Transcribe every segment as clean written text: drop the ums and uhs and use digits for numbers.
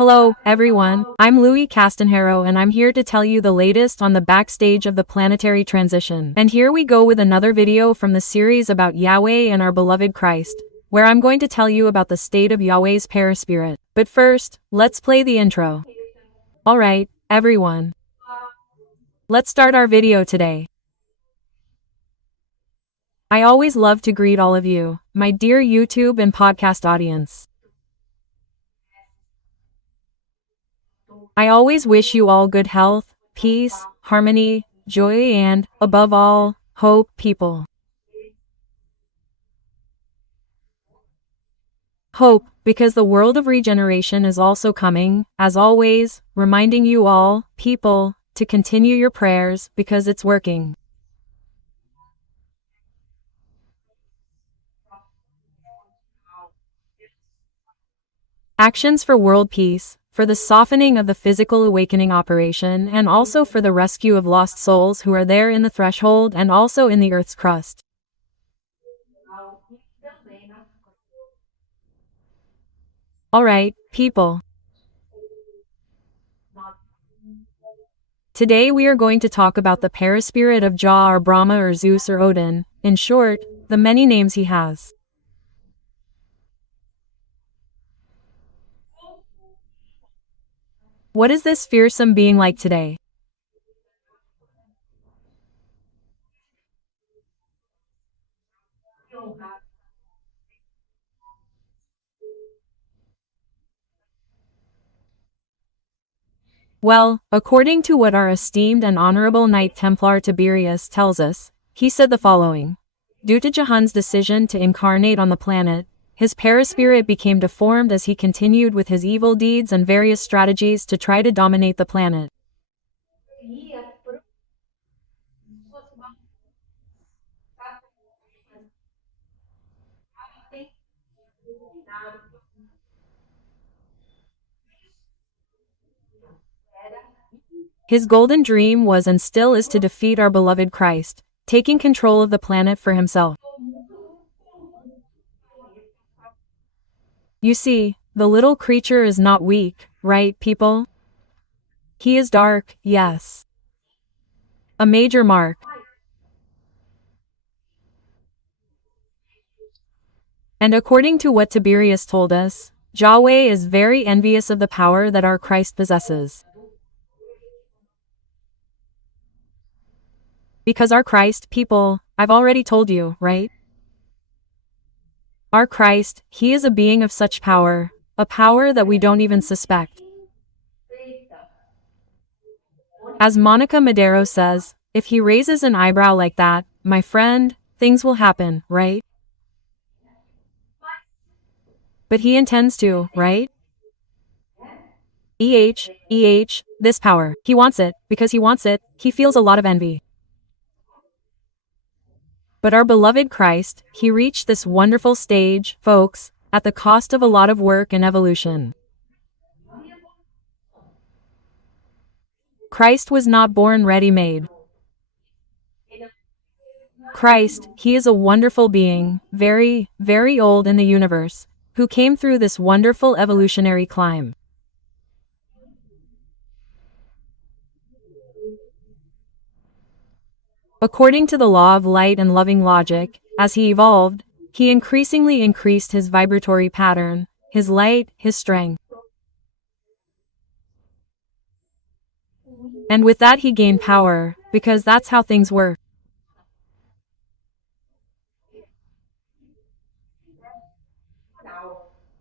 Hello, everyone. I'm Louise Castanhedo and I'm here to tell you the latest on the backstage of the planetary transition. And here we go with another video from the series about Yahweh and our beloved Christ, where I'm going to tell you about the state of Yahweh's paraspirit. But first, let's play the intro. Alright, everyone. Let's start our video today. I always love to greet all of you, my dear YouTube and podcast audience. I always wish you all good health, peace, harmony, joy and, above all, hope, people. Hope, because the world of regeneration is also coming, as always, reminding you all, people, to continue your prayers, because it's working. Actions for world peace, for the softening of the physical awakening operation and also for the rescue of lost souls who are there in the threshold and also in the earth's crust. Alright, people. Today we are going to talk about the paraspirit of Jah or Brahma or Zeus or Odin, in short, the many names he has. What is this fearsome being like today? Well, according to what our esteemed and honorable Knight Templar Tiberius tells us, he said the following. Due to Jahan's decision to incarnate on the planet, his paraspirit became deformed as he continued with his evil deeds and various strategies to try to dominate the planet. His golden dream was and still is to defeat our beloved Christ, taking control of the planet for himself. You see, the little creature is not weak, right, people? He is dark, yes. A major mark. And according to what Tiberius told us, Yahweh is very envious of the power that our Christ possesses. Because our Christ, people, I've already told you, right? Our Christ, he is a being of such power, a power that we don't even suspect. As Monica Madero says, if he raises an eyebrow like that, my friend, things will happen, right? But he intends to, right? This power, he wants it, because he wants it, he feels a lot of envy. But our beloved Christ, he reached this wonderful stage, folks, at the cost of a lot of work and evolution. Christ was not born ready-made. Christ, he is a wonderful being, very, very old in the universe, who came through this wonderful evolutionary climb. According to the law of light and loving logic, as he evolved, he increasingly increased his vibratory pattern, his light, his strength. And with that he gained power, because that's how things work.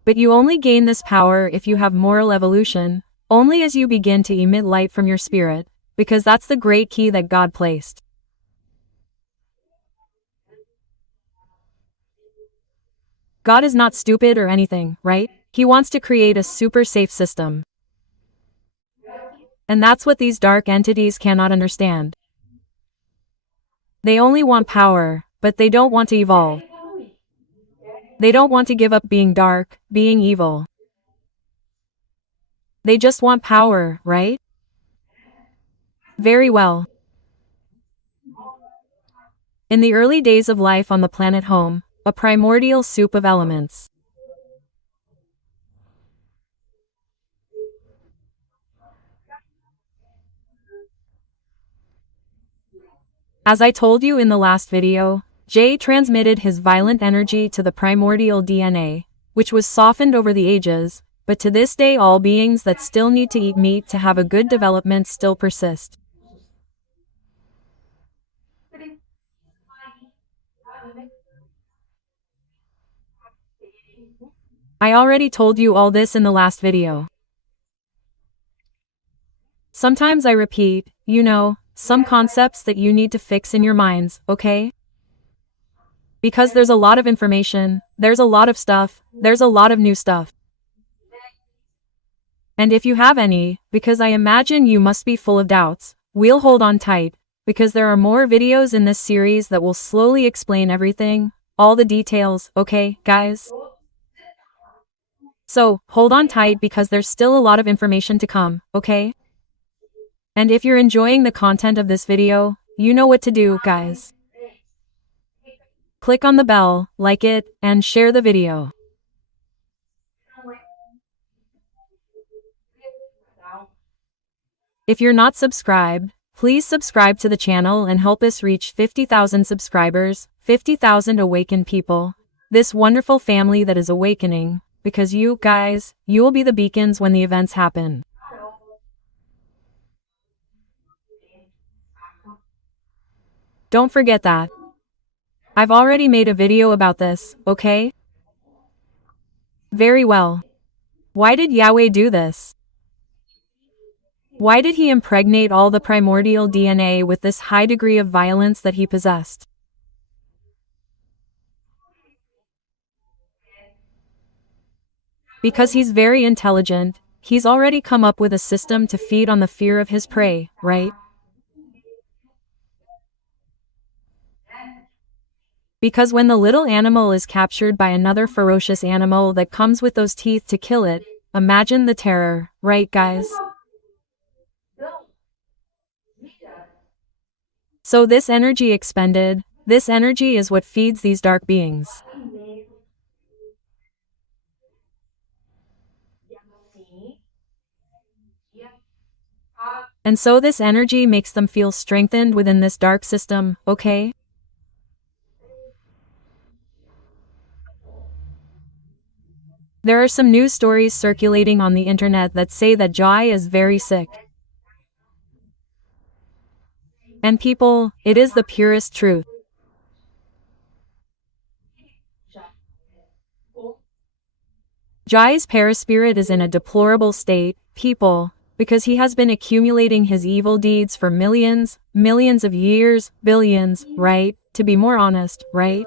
But you only gain this power if you have moral evolution, only as you begin to emit light from your spirit, because that's the great key that God placed. God is not stupid or anything, right? He wants to create a super safe system. And that's what these dark entities cannot understand. They only want power, but they don't want to evolve. They don't want to give up being dark, being evil. They just want power, right? Very well. In the early days of life on the planet home, a primordial soup of elements. As I told you in the last video, J transmitted his violent energy to the primordial DNA, which was softened over the ages, but to this day all beings that still need to eat meat to have a good development still persist. I already told you all this in the last video. Sometimes I repeat, some concepts that you need to fix in your minds, okay? Because there's a lot of information, there's a lot of stuff, there's a lot of new stuff. And if you have any, because I imagine you must be full of doubts, we'll hold on tight, because there are more videos in this series that will slowly explain everything, all the details, okay, guys? So, hold on tight because there's still a lot of information to come, okay? And if you're enjoying the content of this video, you know what to do, guys. Click on the bell, like it, and share the video. If you're not subscribed, please subscribe to the channel and help us reach 50,000 subscribers, 50,000 awakened people, this wonderful family that is awakening, because you guys, you will be the beacons when the events happen. Don't forget that. I've already made a video about this, okay? Very well. Why did Yahweh do this? Why did he impregnate all the primordial DNA with this high degree of violence that he possessed? Because he's very intelligent, he's already come up with a system to feed on the fear of his prey, right? Because when the little animal is captured by another ferocious animal that comes with those teeth to kill it, imagine the terror, right guys? So this energy expended, this energy is what feeds these dark beings. And so this energy makes them feel strengthened within this dark system, okay? There are some news stories circulating on the internet that say that Jai is very sick. And people, it is the purest truth. Jai's paraspirit is in a deplorable state, people, because he has been accumulating his evil deeds for millions of years, billions, right? To be more honest, right?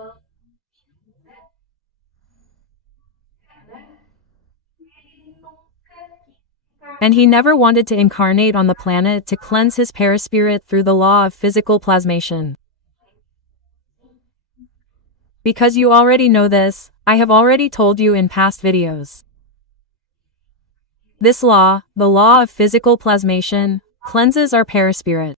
And he never wanted to incarnate on the planet to cleanse his paraspirit through the law of physical plasmation. Because you already know this, I have already told you in past videos. This law, the law of physical plasmation, cleanses our paraspirit.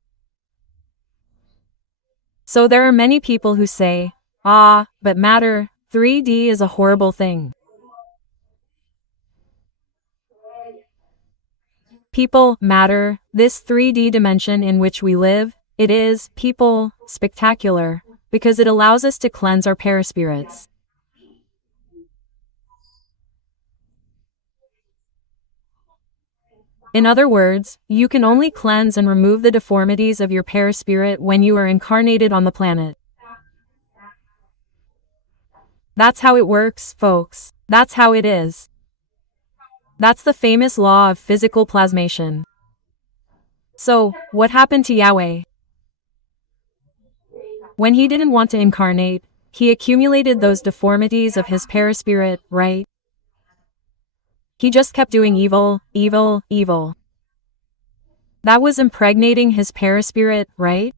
So there are many people who say, but matter, 3D is a horrible thing. People, matter, this 3D dimension in which we live, it is, people, spectacular, because it allows us to cleanse our paraspirits. In other words, you can only cleanse and remove the deformities of your paraspirit when you are incarnated on the planet. That's how it works, folks. That's how it is. That's the famous law of physical plasmation. So, what happened to Yahweh? When he didn't want to incarnate, he accumulated those deformities of his paraspirit, right? He just kept doing evil, evil, evil. That was impregnating his paraspirit, right?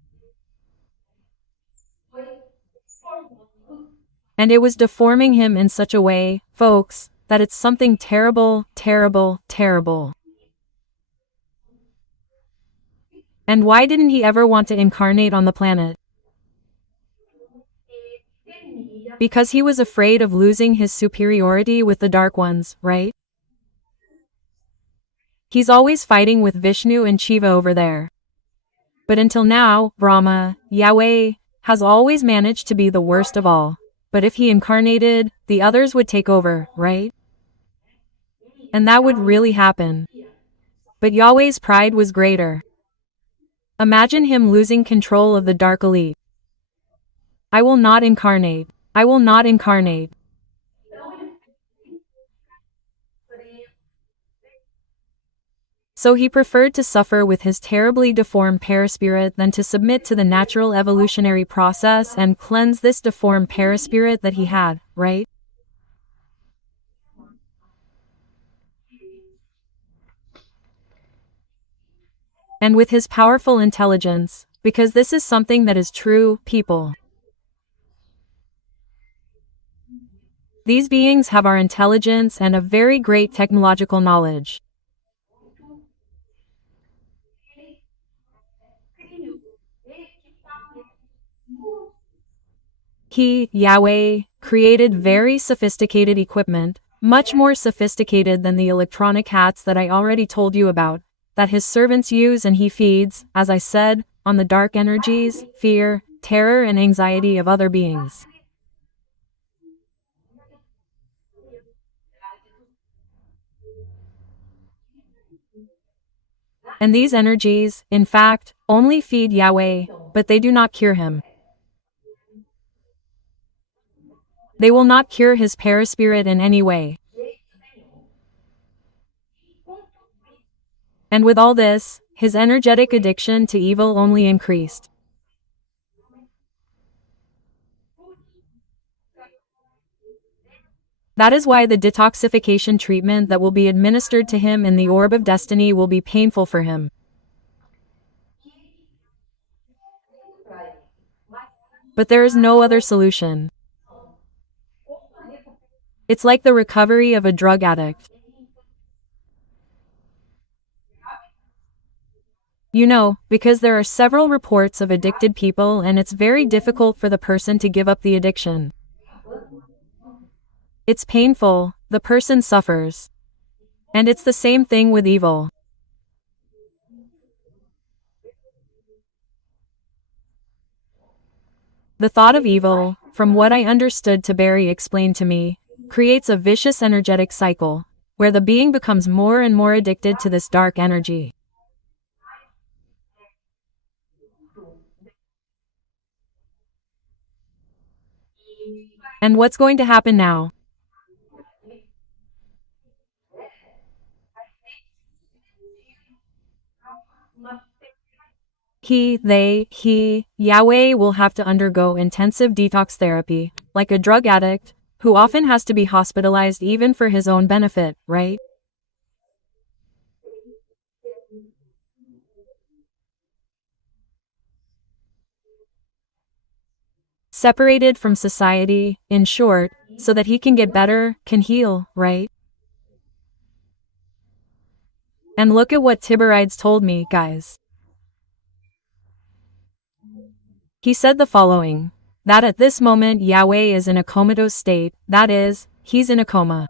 And it was deforming him in such a way, folks, that it's something terrible, terrible, terrible. And why didn't he ever want to incarnate on the planet? Because he was afraid of losing his superiority with the Dark Ones, right? He's always fighting with Vishnu and Shiva over there. But until now, Brahma, Yahweh, has always managed to be the worst of all. But if he incarnated, the others would take over, right? And that would really happen. But Yahweh's pride was greater. Imagine him losing control of the dark elite. I will not incarnate. I will not incarnate. So he preferred to suffer with his terribly deformed paraspirit than to submit to the natural evolutionary process and cleanse this deformed paraspirit that he had, right? And with his powerful intelligence, because this is something that is true, people. These beings have our intelligence and a very great technological knowledge. He, Yahweh, created very sophisticated equipment, much more sophisticated than the electronic hats that I already told you about, that his servants use, and he feeds, as I said, on the dark energies, fear, terror and anxiety of other beings. And these energies, in fact, only feed Yahweh, but they do not cure him. They will not cure his paraspirit in any way. And with all this, his energetic addiction to evil only increased. That is why the detoxification treatment that will be administered to him in the Orb of Destiny will be painful for him. But there is no other solution. It's like the recovery of a drug addict. You know, because there are several reports of addicted people and it's very difficult for the person to give up the addiction. It's painful, the person suffers. And it's the same thing with evil. The thought of evil, from what I understood Barry explained to me, creates a vicious energetic cycle, where the being becomes more and more addicted to this dark energy. And what's going to happen now? He, Yahweh will have to undergo intensive detox therapy, like a drug addict, who often has to be hospitalized even for his own benefit, right? Separated from society, in short, so that he can get better, can heal, right? And look at what Tiberides told me, guys. He said the following, that at this moment Yahweh is in a comatose state, that is, he's in a coma.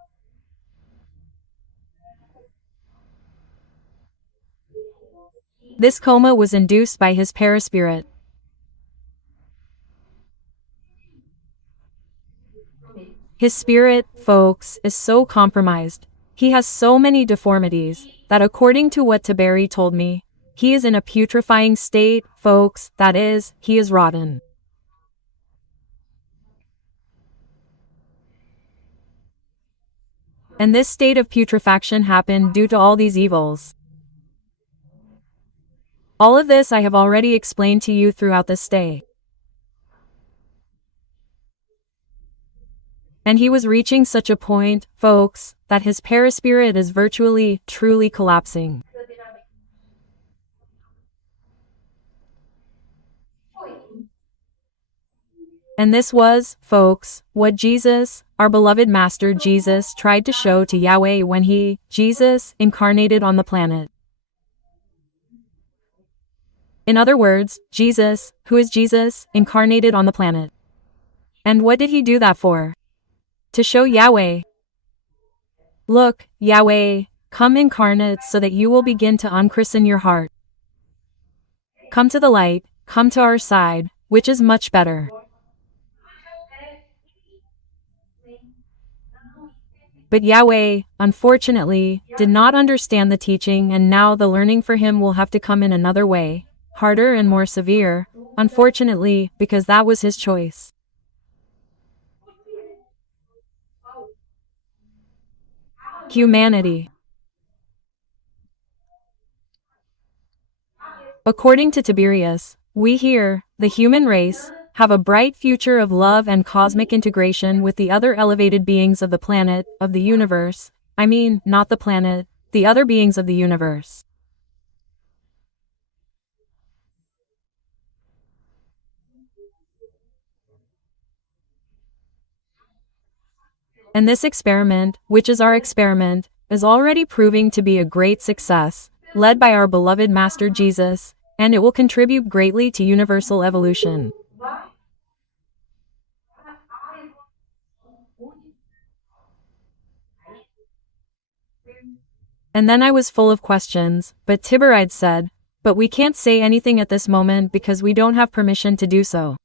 This coma was induced by his paraspirit. His spirit, folks, is so compromised. He has so many deformities, that according to what Barry told me, he is in a putrefying state, folks, that is, he is rotten. And this state of putrefaction happened due to all these evils. All of this I have already explained to you throughout this day. And he was reaching such a point, folks, that his paraspirit is virtually, truly collapsing. And this was, folks, what Jesus, our beloved Master Jesus, tried to show to Yahweh when he, Jesus, incarnated on the planet. In other words, Jesus, who is Jesus, incarnated on the planet. And what did he do that for? To show Yahweh. Look, Yahweh, come incarnate so that you will begin to unchristen your heart. Come to the light, come to our side, which is much better. But Yahweh, unfortunately, did not understand the teaching, and now the learning for him will have to come in another way, harder and more severe, unfortunately, because that was his choice. Humanity. According to Tiberius, we here, the human race, have a bright future of love and cosmic integration with the other elevated beings of the planet, of the universe. I mean, not the planet, the other beings of the universe. And this experiment, which is our experiment, is already proving to be a great success, led by our beloved Master Jesus, and it will contribute greatly to universal evolution. And then I was full of questions, but Tiberides said, but we can't say anything at this moment because we don't have permission to do so.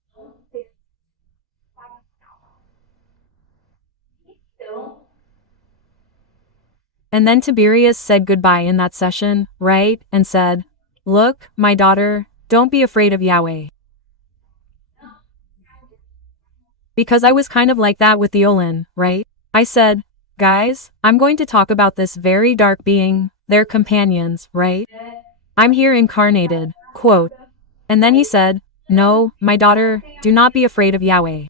And then Tiberius said goodbye in that session, right, and said, look, my daughter, don't be afraid of Yahweh. Because I was kind of like that with the Olin, right? I said, guys, I'm going to talk about this very dark being, their companions, right? I'm here incarnated, quote. And then he said, no, my daughter, do not be afraid of Yahweh.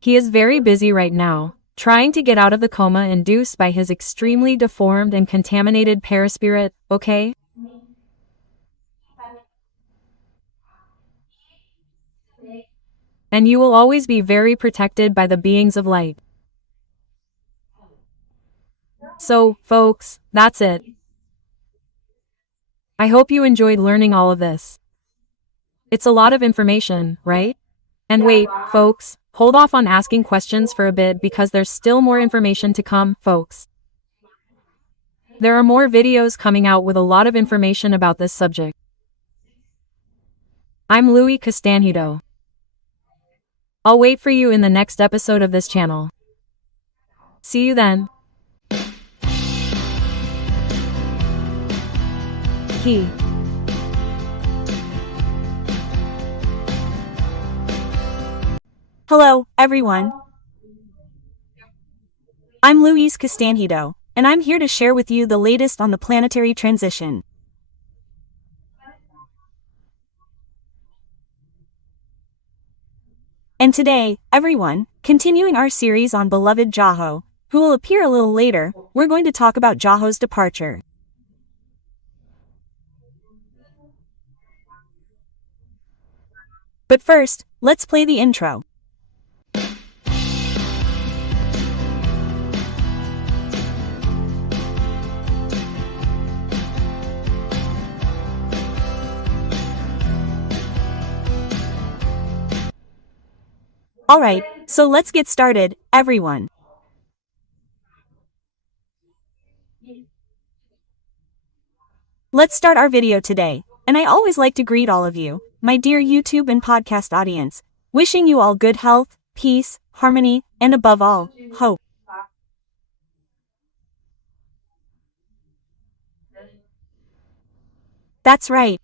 He is very busy right now, trying to get out of the coma induced by his extremely deformed and contaminated paraspirit, okay? And you will always be very protected by the beings of light. So, folks, that's it. I hope you enjoyed learning all of this. It's a lot of information, right? And wait, folks, hold off on asking questions for a bit because there's still more information to come, folks. There are more videos coming out with a lot of information about this subject. I'm Louise Castanhedo. I'll wait for you in the next episode of this channel. See you then. Key. Hello, everyone. I'm Louise Castanhedo, and I'm here to share with you the latest on the planetary transition. And today, everyone, continuing our series on beloved Jaho, who will appear a little later, we're going to talk about Jaho's departure. But first, let's play the intro. Alright, so let's get started, everyone. Let's start our video today, and I always like to greet all of you, my dear YouTube and podcast audience, wishing you all good health, peace, harmony, and above all, hope. That's right.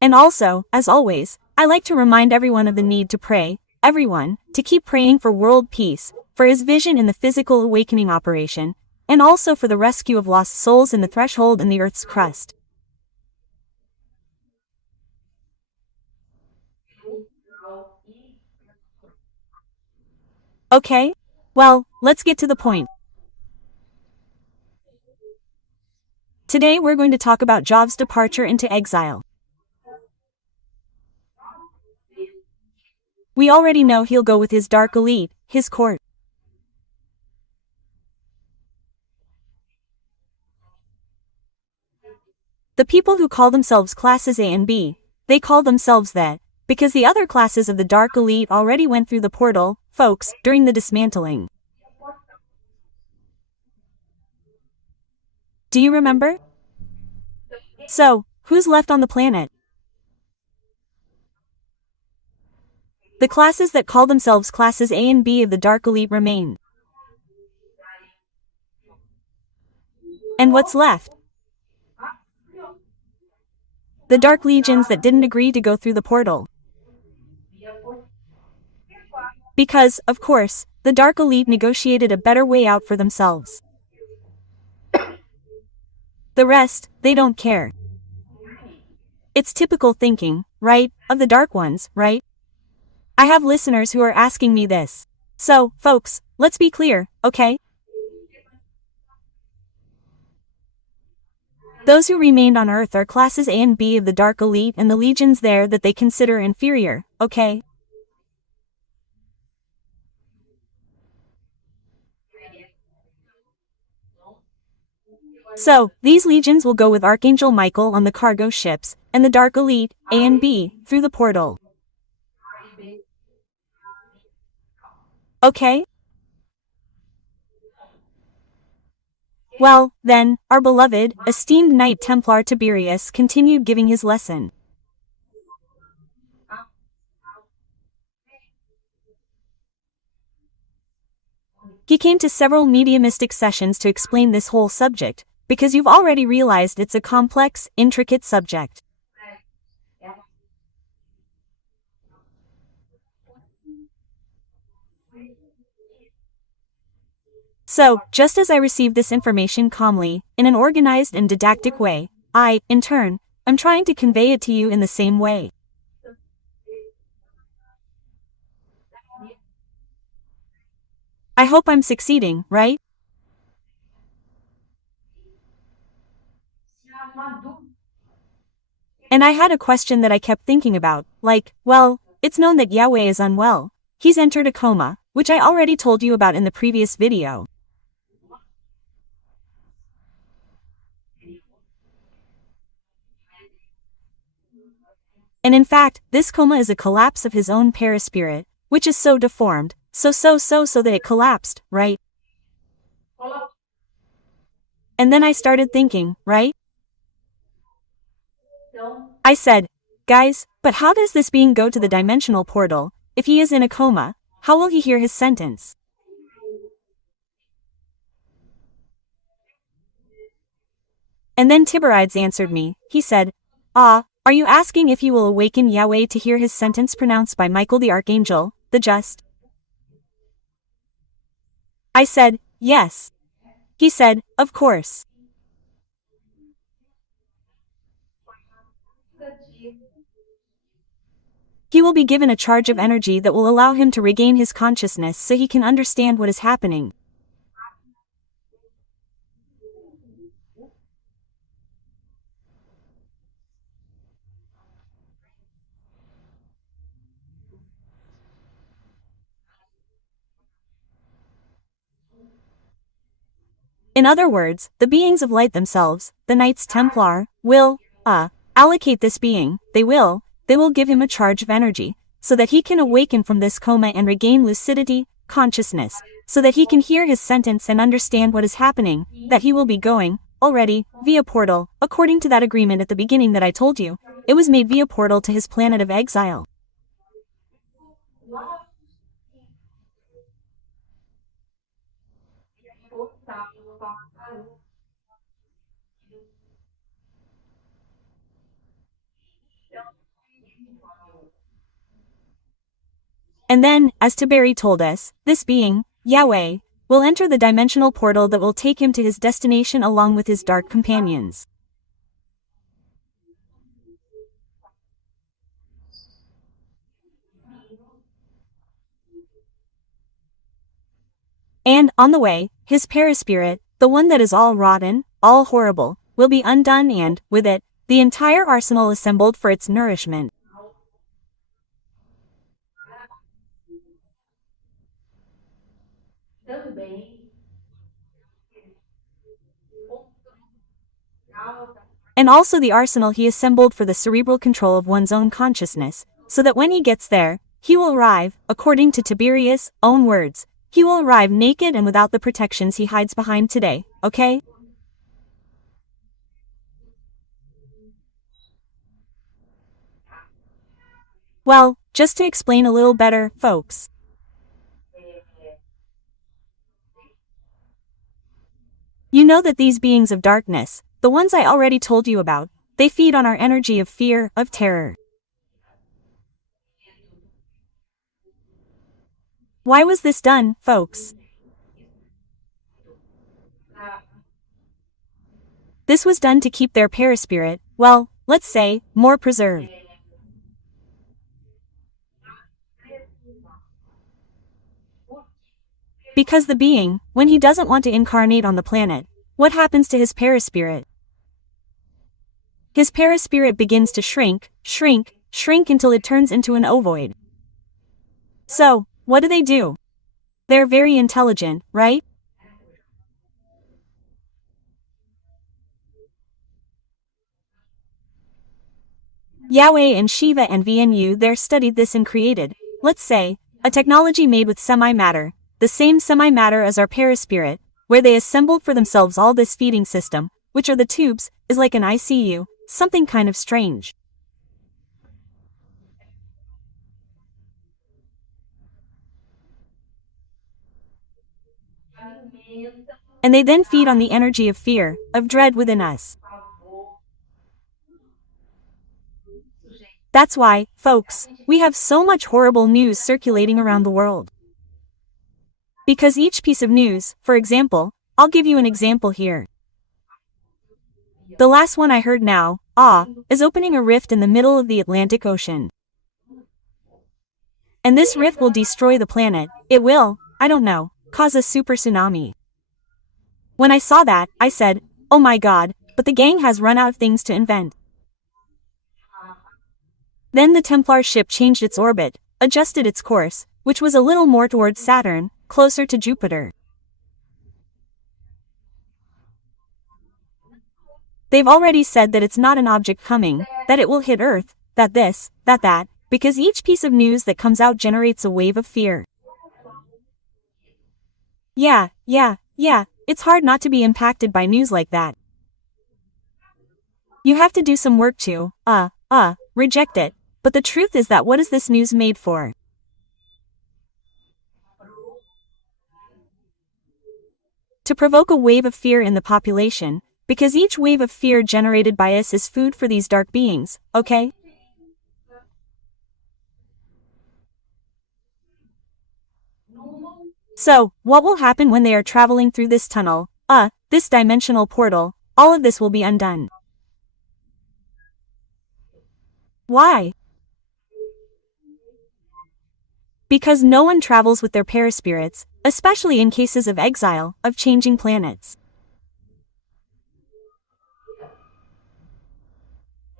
And also, as always, I like to remind everyone of the need to pray, everyone, to keep praying for world peace, for his vision in the physical awakening operation, and also for the rescue of lost souls in the threshold in the earth's crust. Okay? Well, let's get to the point. Today we're going to talk about Job's departure into exile. We already know he'll go with his dark elite, his court. The people who call themselves classes A and B, they call themselves that, Because the other classes of the Dark Elite already went through the portal, folks, during the dismantling. Do you remember? So, who's left on the planet? The classes that call themselves classes A and B of the Dark Elite remain. And what's left? The Dark Legions that didn't agree to go through the portal. Because, of course, the Dark Elite negotiated a better way out for themselves. The rest, they don't care. It's typical thinking, right, of the Dark Ones, right? I have listeners who are asking me this. So, folks, let's be clear, okay? Those who remained on Earth are classes A and B of the Dark Elite and the legions there that they consider inferior, okay? So, these legions will go with Archangel Michael on the cargo ships, and the Dark Elite, A and B, through the portal. Okay? Well, then, our beloved, esteemed Knight Templar Tiberius continued giving his lesson. He came to several mediumistic sessions to explain this whole subject, because you've already realized it's a complex, intricate subject. So, just as I received this information calmly, in an organized and didactic way, I, in turn, am trying to convey it to you in the same way. I hope I'm succeeding, right? And I had a question that I kept thinking about, like, well, it's known that Yahweh is unwell. He's entered a coma, which I already told you about in the previous video. And in fact, this coma is a collapse of his own perispirit, which is so deformed, so that it collapsed, right? And then I started thinking, right? I said, guys, but how does this being go to the dimensional portal? If he is in a coma, how will he hear his sentence? And then Tiberides answered me. He said, are you asking if he will awaken Yahweh to hear his sentence pronounced by Michael the Archangel, the just? I said, yes. He said, of course. He will be given a charge of energy that will allow him to regain his consciousness so he can understand what is happening. In other words, the beings of light themselves, the Knights Templar, will, allocate this being, they will give him a charge of energy, so that he can awaken from this coma and regain lucidity, consciousness, so that he can hear his sentence and understand what is happening, that he will be going, already, via portal, according to that agreement at the beginning that I told you, it was made via portal to his planet of exile. And then, as Tiberi told us, this being, Yahweh, will enter the dimensional portal that will take him to his destination along with his dark companions. And, on the way, his perispirit, the one that is all rotten, all horrible, will be undone and, with it, the entire arsenal assembled for its nourishment. And also the arsenal he assembled for the cerebral control of one's own consciousness, so that when he gets there, he will arrive, according to Tiberius' own words, he will arrive naked and without the protections he hides behind today, okay? Well, just to explain a little better, folks. You know that these beings of darkness, the ones I already told you about, they feed on our energy of fear, of terror. Why was this done, folks? This was done to keep their paraspirit, well, let's say, more preserved. Because the being, when he doesn't want to incarnate on the planet, what happens to his paraspirit? His paraspirit begins to shrink, shrink, shrink until it turns into an ovoid. So, what do? They're very intelligent, right? Yahweh and Shiva and VNU there studied this and created, let's say, a technology made with semi-matter, the same semi-matter as our paraspirit, where they assembled for themselves all this feeding system, which are the tubes, is like an ICU, something kind of strange. And they then feed on the energy of fear, of dread within us. That's why, folks, we have so much horrible news circulating around the world. Because each piece of news, for example, I'll give you an example here. The last one I heard now, is opening a rift in the middle of the Atlantic Ocean. And this rift will destroy the planet, it will, I don't know, cause a super tsunami. When I saw that, I said, oh my god, but the gang has run out of things to invent. Then the Templar ship changed its orbit, adjusted its course, which was a little more towards Saturn, closer to Jupiter. They've already said that it's not an object coming, that it will hit Earth, that this, that, because each piece of news that comes out generates a wave of fear. Yeah, it's hard not to be impacted by news like that. You have to do some work to, reject it, but the truth is that what is this news made for? To provoke a wave of fear in the population, because each wave of fear generated by us is food for these dark beings, okay? So, what will happen when they are traveling through this tunnel, this dimensional portal? All of this will be undone. Why? Because no one travels with their paraspirits, especially in cases of exile, of changing planets.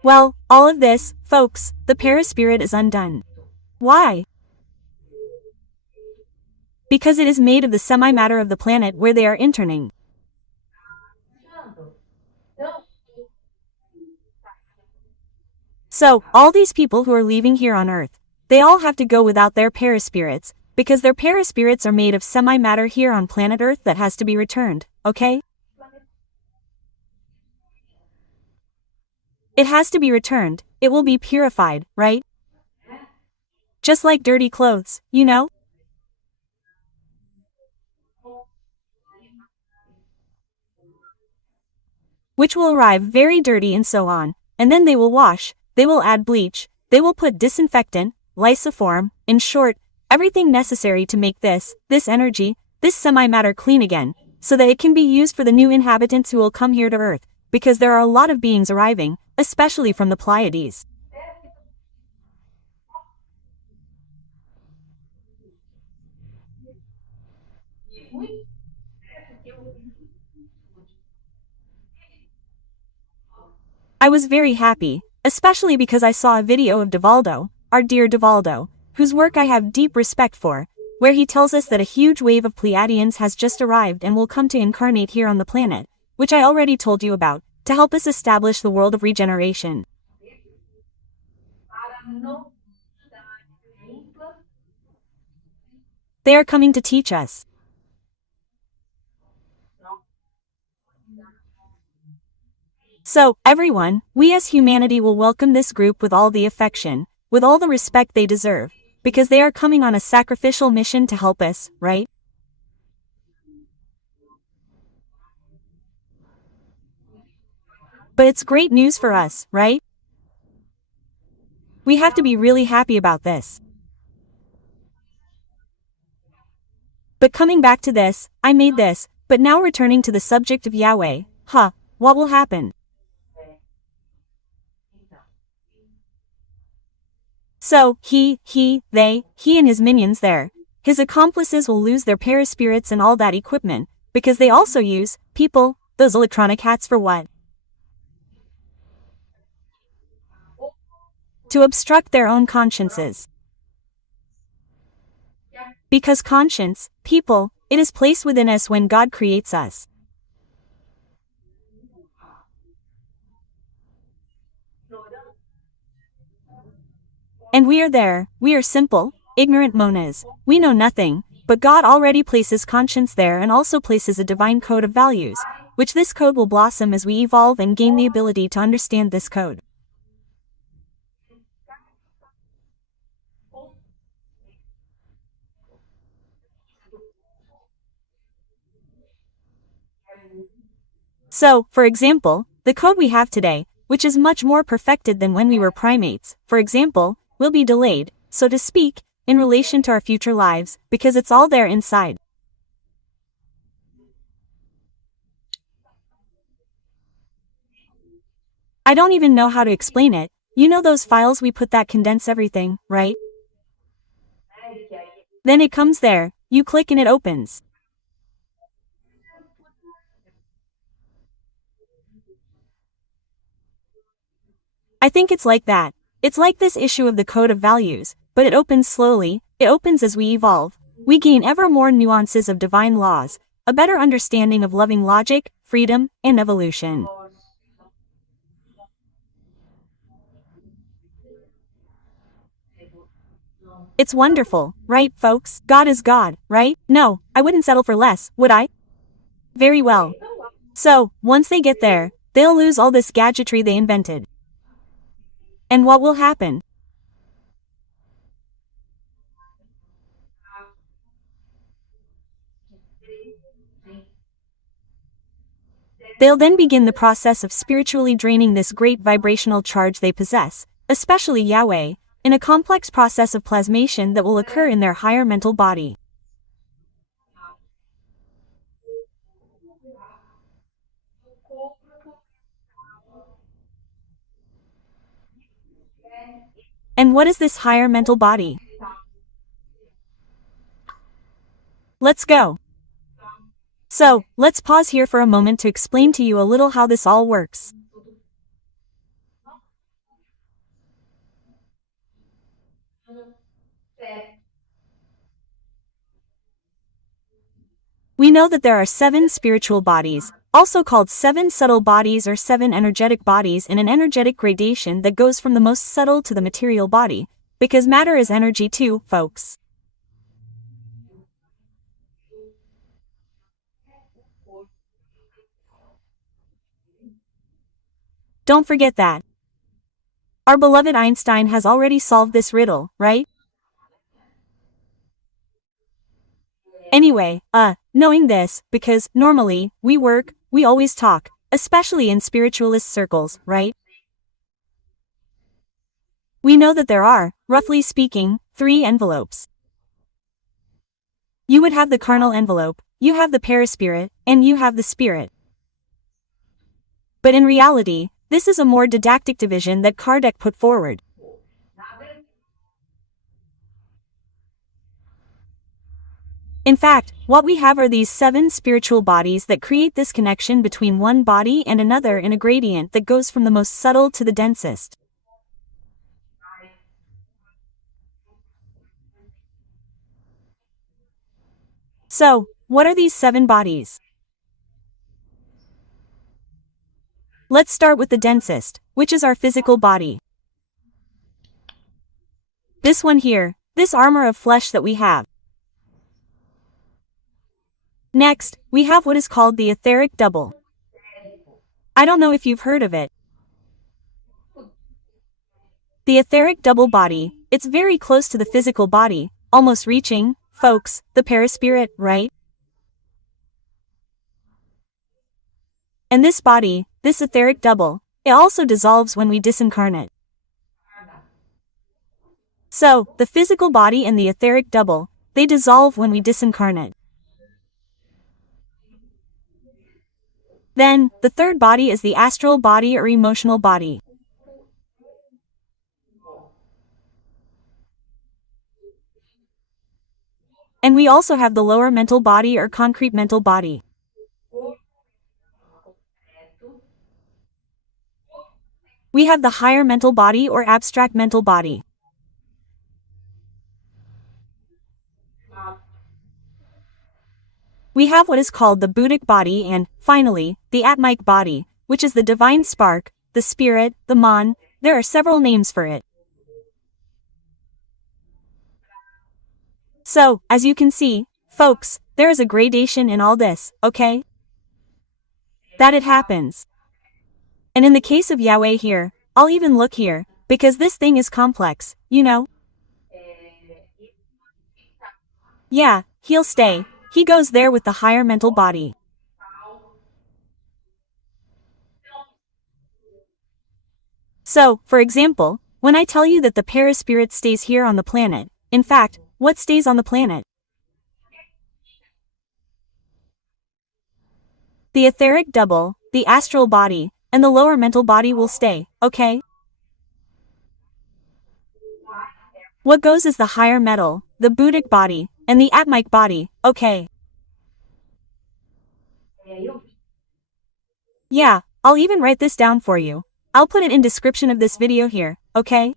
Well, all of this, folks, the paraspirit is undone. Why? Because it is made of the semi-matter of the planet where they are interning. So, all these people who are leaving here on Earth, they all have to go without their paraspirits, because their paraspirits are made of semi-matter here on planet Earth that has to be returned, okay? It has to be returned, it will be purified, right? Just like dirty clothes, you know? Which will arrive very dirty and so on, and then they will wash, they will add bleach, they will put disinfectant, lysoform, in short, everything necessary to make this energy, this semi-matter clean again, so that it can be used for the new inhabitants who will come here to Earth, because there are a lot of beings arriving, especially from the Pleiades. I was very happy, especially because I saw a video of Divaldo, our dear Divaldo, whose work I have deep respect for, where he tells us that a huge wave of Pleiadians has just arrived and will come to incarnate here on the planet, which I already told you about, to help us establish the world of regeneration. They are coming to teach us. So, everyone, we as humanity will welcome this group with all the affection, with all the respect they deserve, because they are coming on a sacrificial mission to help us, right? But it's great news for us, right? We have to be really happy about this. But coming back to this, I made this, but now returning to the subject of Yahweh, what will happen? So, he and his minions there, his accomplices will lose their paraspirits and all that equipment, because they also use, people, those electronic hats for what? To obstruct their own consciences. Because conscience, people, it is placed within us when God creates us. And we are there, we are simple, ignorant monas, we know nothing, but God already places conscience there and also places a divine code of values, which this code will blossom as we evolve and gain the ability to understand this code. So, for example, the code we have today, which is much more perfected than when we were primates, for example, will be delayed, so to speak, in relation to our future lives, because it's all there inside. I don't even know how to explain it. You know those files we put that condense everything, right? Then it comes there, you click and it opens. I think it's like that. It's like this issue of the code of values, but it opens slowly, it opens as we evolve. We gain ever more nuances of divine laws, a better understanding of loving logic, freedom, and evolution. It's wonderful, right, folks? God is God, right? No, I wouldn't settle for less, would I? Very well. So, once they get there, they'll lose all this gadgetry they invented. And what will happen? They'll then begin the process of spiritually draining this great vibrational charge they possess, especially Yahweh, in a complex process of plasmation that will occur in their higher mental body. And what is this higher mental body? Let's go. So, let's pause here for a moment to explain to you a little how this all works. We know that there are 7 spiritual bodies, also called 7 subtle bodies or 7 energetic bodies in an energetic gradation that goes from the most subtle to the material body, because matter is energy too, folks. Don't forget that. Our beloved Einstein has already solved this riddle, right? Anyway, knowing this, because, normally, we always talk, especially in spiritualist circles, right? We know that there are, roughly speaking, 3 envelopes. You would have the carnal envelope, you have the paraspirit, and you have the spirit. But in reality, this is a more didactic division that Kardec put forward. In fact, what we have are these 7 spiritual bodies that create this connection between one body and another in a gradient that goes from the most subtle to the densest. So, what are these 7 bodies? Let's start with the densest, which is our physical body. This one here, this armor of flesh that we have. Next, we have what is called the etheric double. I don't know if you've heard of it. The etheric double body, it's very close to the physical body, almost reaching, folks, the perispirit, right? And this body, this etheric double, it also dissolves when we disincarnate. So, the physical body and the etheric double, they dissolve when we disincarnate. Then, the third body is the astral body or emotional body. And we also have the lower mental body or concrete mental body. We have the higher mental body or abstract mental body. We have what is called the Buddhic body and, finally, the Atmic body, which is the divine spark, the spirit, the Mon, there are several names for it. So, as you can see, folks, there is a gradation in all this, okay? That it happens. And in the case of Yahweh here, I'll even look here, because this thing is complex, you know? Yeah, he'll stay. He goes there with the higher mental body. So, for example, when I tell you that the perispirit stays here on the planet, in fact, what stays on the planet? The etheric double, the astral body, and the lower mental body will stay, okay? What goes is the higher metal, the Buddhic body, and the Atmic body, okay? Yeah, I'll even write this down for you. I'll put it in description of this video here, okay?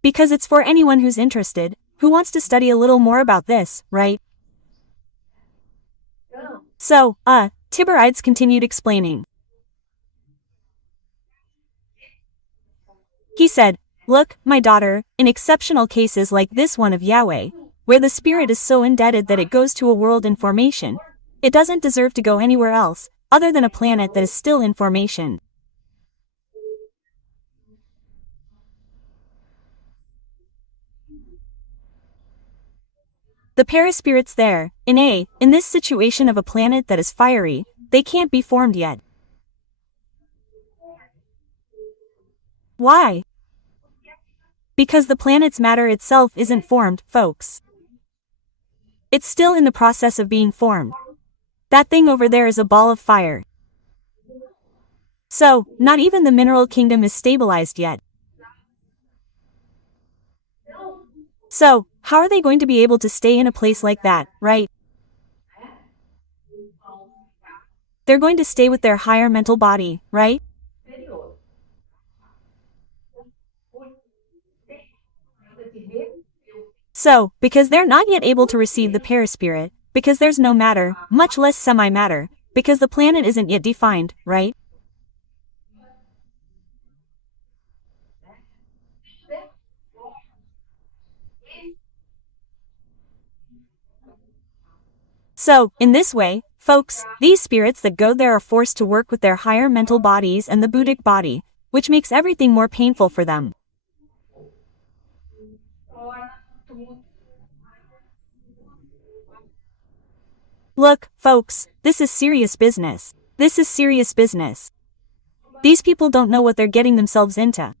Because it's for anyone who's interested, who wants to study a little more about this, right? So, Tiberides continued explaining. He said, "Look, my daughter, in exceptional cases like this one of Yahweh, where the spirit is so indebted that it goes to a world in formation, it doesn't deserve to go anywhere else, other than a planet that is still in formation. The perispirits there, in this situation of a planet that is fiery, they can't be formed yet. Why? Because the planet's matter itself isn't formed, folks. It's still in the process of being formed. That thing over there is a ball of fire. So, not even the mineral kingdom is stabilized yet. So, how are they going to be able to stay in a place like that, right? They're going to stay with their higher mental body, right? So, because they're not yet able to receive the perispirit, because there's no matter, much less semi-matter, because the planet isn't yet defined, right? So, in this way, folks, these spirits that go there are forced to work with their higher mental bodies and the Buddhic body, which makes everything more painful for them. Look, folks, this is serious business. This is serious business. These people don't know what they're getting themselves into.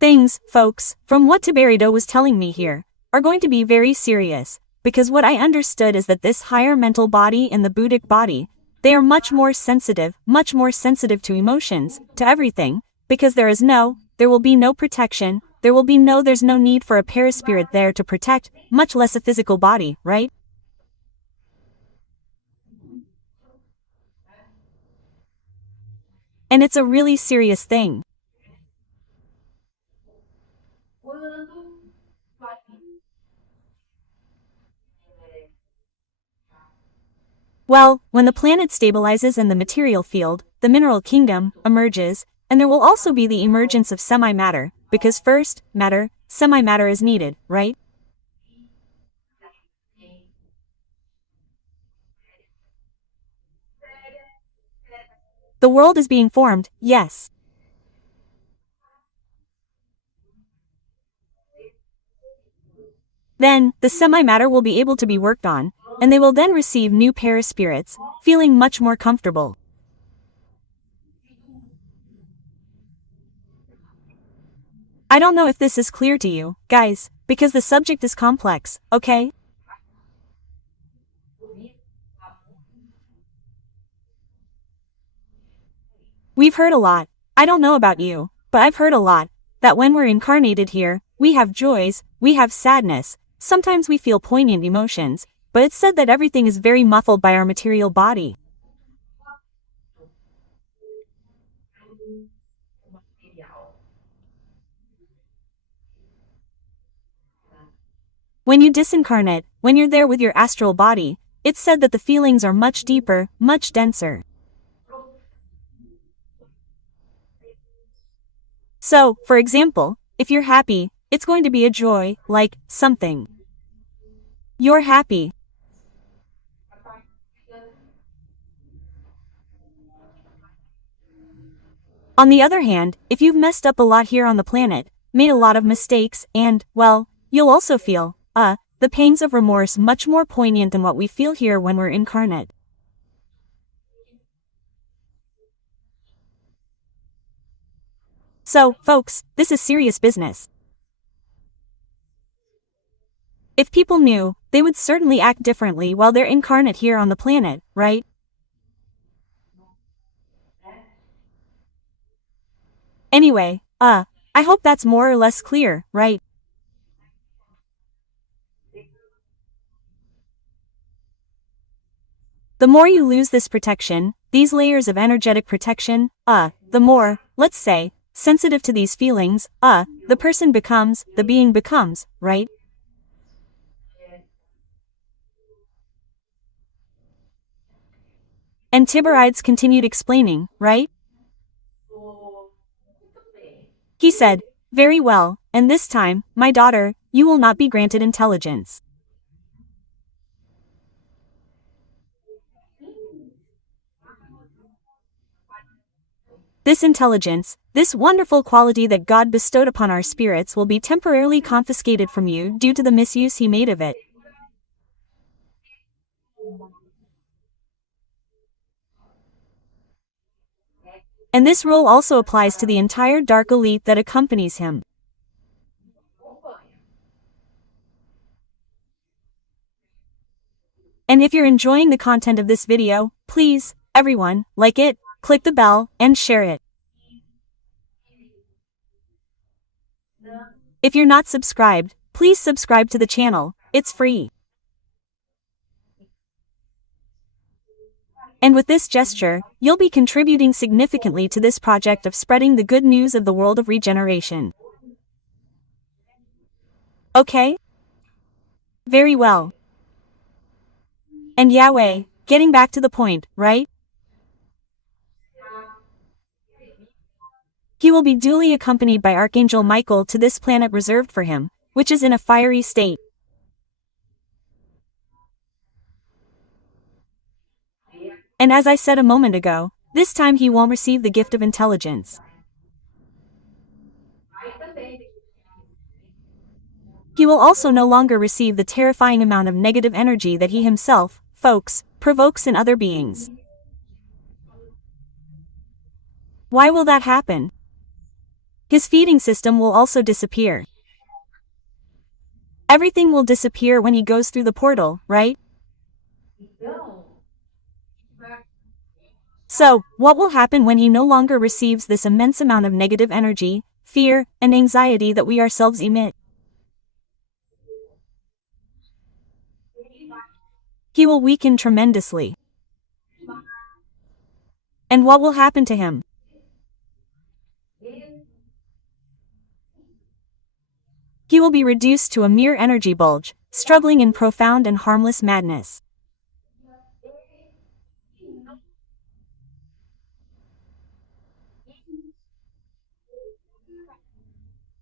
Things, folks, from what Tiberido was telling me here, are going to be very serious, because what I understood is that this higher mental body and the Buddhic body, they are much more sensitive to emotions, to everything, because there will be no protection, there's no need for a perispirit there to protect, much less a physical body, right? And it's a really serious thing. Well, when the planet stabilizes and the material field, the mineral kingdom, emerges, and there will also be the emergence of semi-matter, because first, matter, semi-matter is needed, right? The world is being formed, yes. Then, the semi-matter will be able to be worked on, and they will then receive new paraspirits, feeling much more comfortable. I don't know if this is clear to you, guys, because the subject is complex, okay? We've heard a lot. I don't know about you, but I've heard a lot, that when we're incarnated here, we have joys, we have sadness, sometimes we feel poignant emotions, but it's said that everything is very muffled by our material body. When you disincarnate, when you're there with your astral body, it's said that the feelings are much deeper, much denser. So, for example, if you're happy, it's going to be a joy, like, something. You're happy. On the other hand, if you've messed up a lot here on the planet, made a lot of mistakes, and, well, you'll also feel, the pangs of remorse much more poignant than what we feel here when we're incarnate. So, folks, this is serious business. If people knew, they would certainly act differently while they're incarnate here on the planet, right? Anyway, I hope that's more or less clear, right? The more you lose this protection, these layers of energetic protection, the more, let's say, sensitive to these feelings, the person becomes, the being becomes, right? And Tiberides continued explaining, right? He said, "Very well, and this time, my daughter, you will not be granted intelligence. This intelligence, this wonderful quality that God bestowed upon our spirits will be temporarily confiscated from you due to the misuse he made of it." And this rule also applies to the entire dark elite that accompanies him. And if you're enjoying the content of this video, please, everyone, like it, click the bell, and share it. If you're not subscribed, please subscribe to the channel, it's free. And with this gesture, you'll be contributing significantly to this project of spreading the good news of the world of regeneration. Okay? Very well. And Yahweh, getting back to the point, right? He will be duly accompanied by Archangel Michael to this planet reserved for him, which is in a fiery state. And as I said a moment ago, this time he won't receive the gift of intelligence. He will also no longer receive the terrifying amount of negative energy that he himself, folks, provokes in other beings. Why will that happen? His feeding system will also disappear. Everything will disappear when he goes through the portal, right? So, what will happen when he no longer receives this immense amount of negative energy, fear, and anxiety that we ourselves emit? He will weaken tremendously. And what will happen to him? He will be reduced to a mere energy bulge, struggling in profound and harmless madness.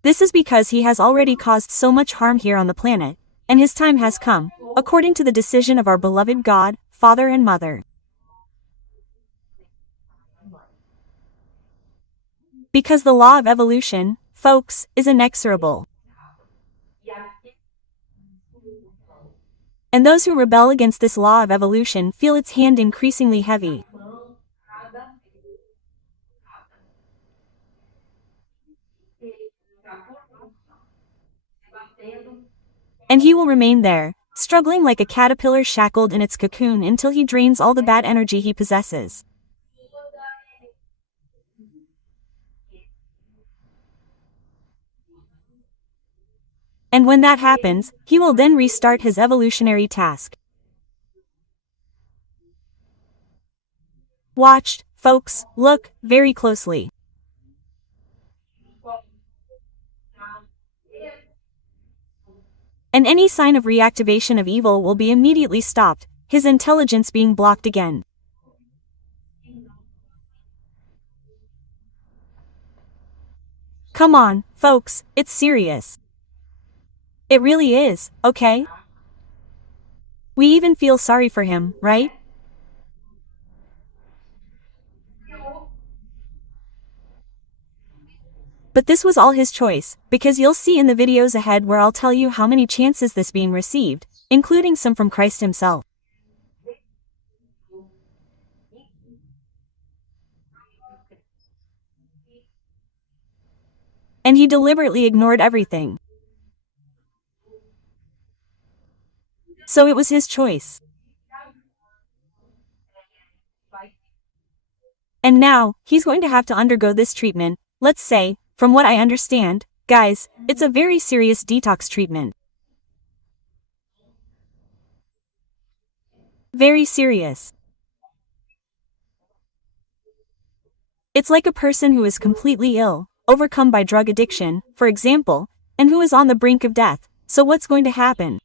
This is because he has already caused so much harm here on the planet, and his time has come, according to the decision of our beloved God, Father and Mother. Because the law of evolution, folks, is inexorable. And those who rebel against this law of evolution feel its hand increasingly heavy. And he will remain there, struggling like a caterpillar shackled in its cocoon until he drains all the bad energy he possesses. And when that happens, he will then restart his evolutionary task. Watch, folks, look very closely. And any sign of reactivation of evil will be immediately stopped, his intelligence being blocked again. Come on, folks, it's serious. It really is, okay? We even feel sorry for him, right? But this was all his choice, because you'll see in the videos ahead where I'll tell you how many chances this being received, including some from Christ himself. And he deliberately ignored everything. So it was his choice. And now, he's going to have to undergo this treatment. Let's say, from what I understand, guys, it's a very serious detox treatment. Very serious. It's like a person who is completely ill, overcome by drug addiction, for example, and who is on the brink of death. So what's going to happen?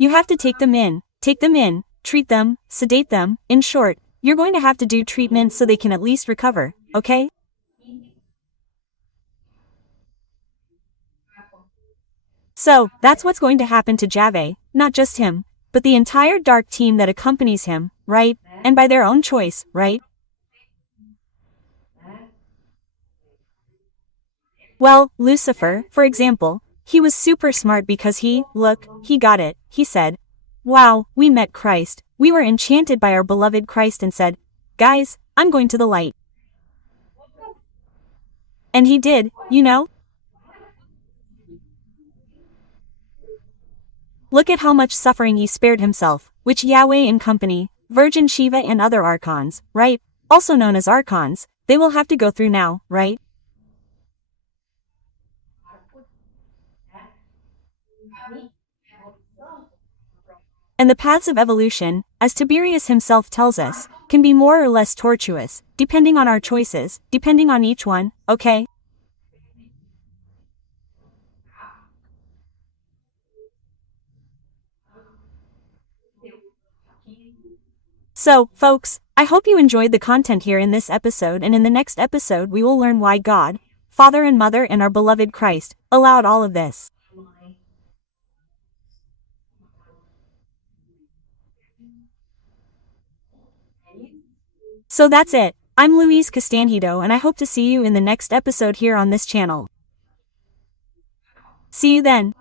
You have to take them in, treat them, sedate them. In short, you're going to have to do treatment so they can at least recover, okay? So, that's what's going to happen to Jave, not just him, but the entire dark team that accompanies him, right? And by their own choice, right? Well, Lucifer, for example, he was super smart because he got it. He said, wow, we met Christ, we were enchanted by our beloved Christ and said, guys, I'm going to the light. And he did, you know? Look at how much suffering he spared himself, which Yahweh and company, Virgin Shiva and other archons, right? Also known as archons, they will have to go through now, right? And the paths of evolution, as Tiberius himself tells us, can be more or less tortuous, depending on our choices, depending on each one, okay? So, folks, I hope you enjoyed the content here in this episode, and in the next episode we will learn why God, Father and Mother and our beloved Christ, allowed all of this. So that's it. I'm Louise Castanhedo and I hope to see you in the next episode here on this channel. See you then.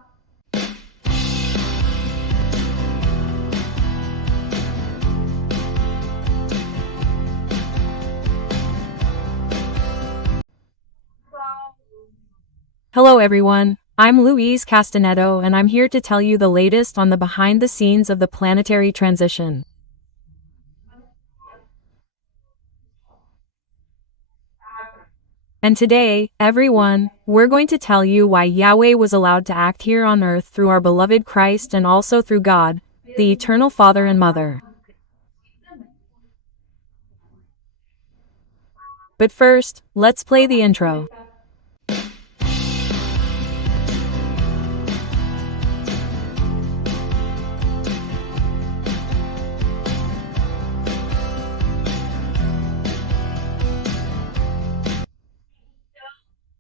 Hello everyone, I'm Louise Castanhedo and I'm here to tell you the latest on the behind the scenes of the planetary transition. And today, everyone, we're going to tell you why Yahweh was allowed to act here on earth through our beloved Christ and also through God, the eternal Father and Mother. But first, let's play the intro.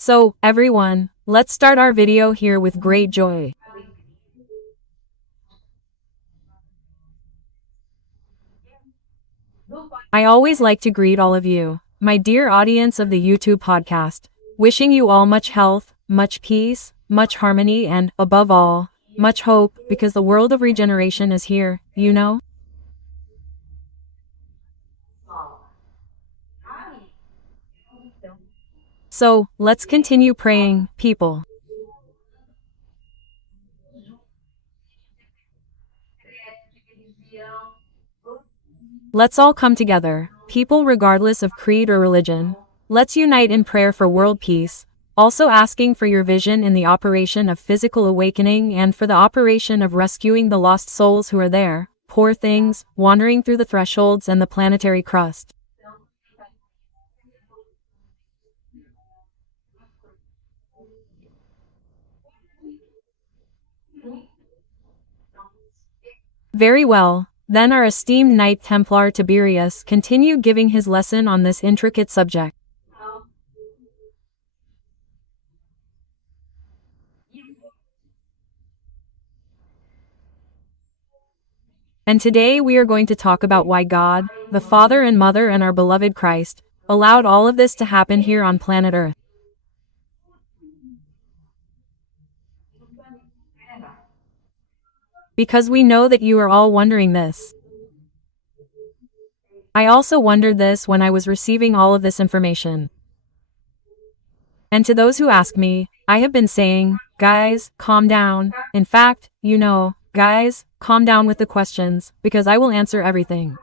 So, everyone, let's start our video here with great joy. I always like to greet all of you, my dear audience of the YouTube podcast, wishing you all much health, much peace, much harmony and, above all, much hope, because the world of regeneration is here, you know? So, let's continue praying, people. Let's all come together, people regardless of creed or religion. Let's unite in prayer for world peace, also asking for your vision in the operation of physical awakening and for the operation of rescuing the lost souls who are there, poor things, wandering through the thresholds and the planetary crust. Very well. Then our esteemed Knight Templar Tiberius continued giving his lesson on this intricate subject. And today we are going to talk about why God, the Father and Mother and our beloved Christ, allowed all of this to happen here on planet Earth. Because we know that you are all wondering this. I also wondered this when I was receiving all of this information. And to those who ask me, I have been saying, guys, calm down. In fact, guys, calm down with the questions, because I will answer everything.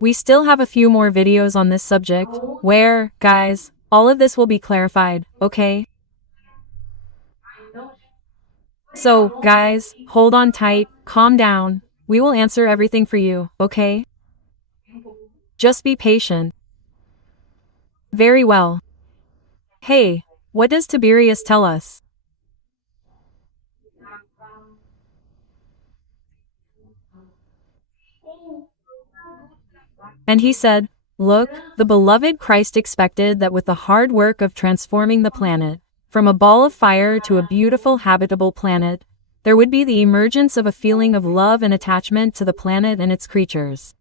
We still have a few more videos on this subject, where, guys, all of this will be clarified, okay? So, guys, hold on tight, calm down. We will answer everything for you, okay? Just be patient. Very well. Hey, what does Tiberius tell us? And he said, look, the beloved Christ expected that with the hard work of transforming the planet, from a ball of fire to a beautiful habitable planet, there would be the emergence of a feeling of love and attachment to the planet and its creatures.